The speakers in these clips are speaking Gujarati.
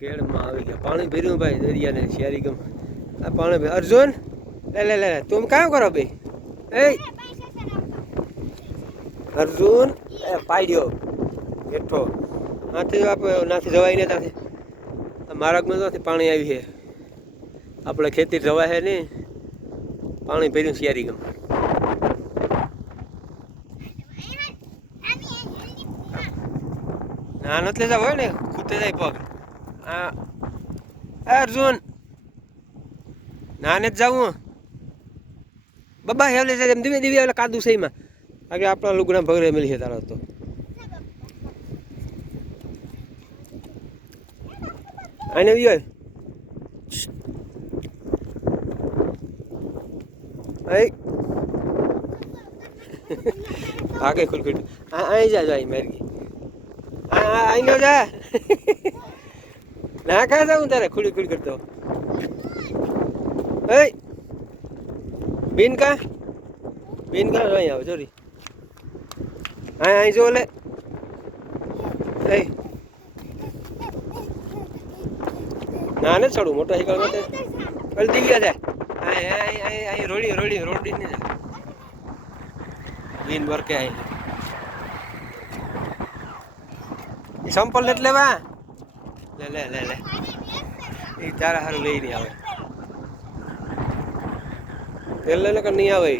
કેળમાં આવી ગયા પાણી ભર્યું ભાઈ દરિયાને શિયારી ગમ આ પાણી અર્જુન લે તું કામ કરો ભાઈ એ અર્જુન એ પાડ્યો બેઠો નાથી નાથી જવાય ને ત્યાંથી માર્ગમાં ત્યાંથી પાણી આવી છે આપણે ખેતી જવાય છે નહીં પાણી ભર્યું શિયારી ગમ ના નથી લેતા હોય ને ખૂતે જાય પગ આ અર્જુન નાને જ જાવું બબા હેલે છે એમ ધીમે ધીમે કાદુ છે એમાં આગળ આપણા લુગડા ભગરે મળી છે તારો તો આને વિયો એ ભાગે ખુલખુલ અહીં જા જાય મેરગી અહીં નો જા ના ખા જાઉં તારે ખુલી ખુલી કરતો એ બીન કા અહીં આવે ચોરી અહીં જો લે એ ના ને ચડું મોટરસાઇકલ માટે અડધી ગયા છે અહીં રોડી ને જા બીન વર્કે અહીં સંપલ નથી લેવા લે એ તારા સારું લઈ નહીં આવે તેલ લઈને કે નહીં આવે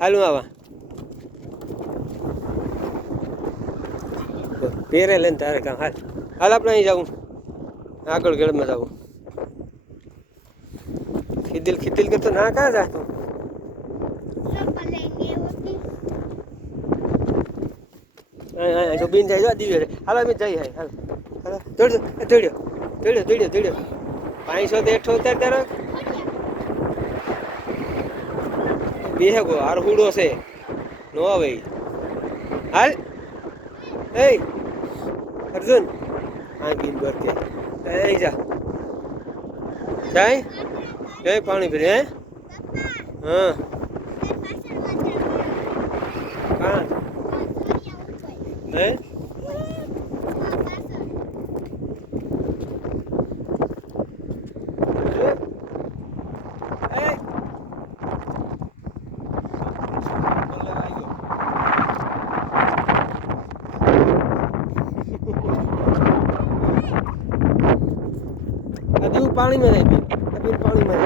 હાલું આવા પહેરે લઈને તારે કામ હાલ આપણે અહીં જાઉં આગળ ગેળમાં જાઉં ખીદીલ કરતો ના કાં જા તું જો બીન જાય જો દિવ્ય હાલો અમે જઈ હાલ હાલો દોડ્યો 500 તો 78 તારો બે ગો આર હુડો છે નો આવે હાલ એ અર્જુન આ બીન બર કે એ જાય પાણી ભરે હા હા હે पानी में नहीं अभी पानी में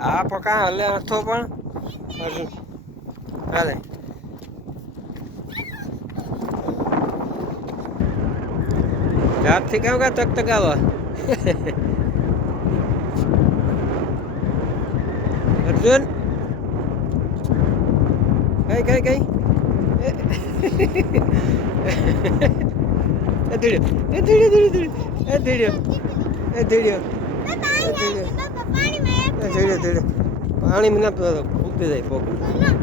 आप कहाँ हले अर्थो पण हाले रात थी क्या होगा तक आवा अर्जुन कहीं पानी में ना फूकते जाए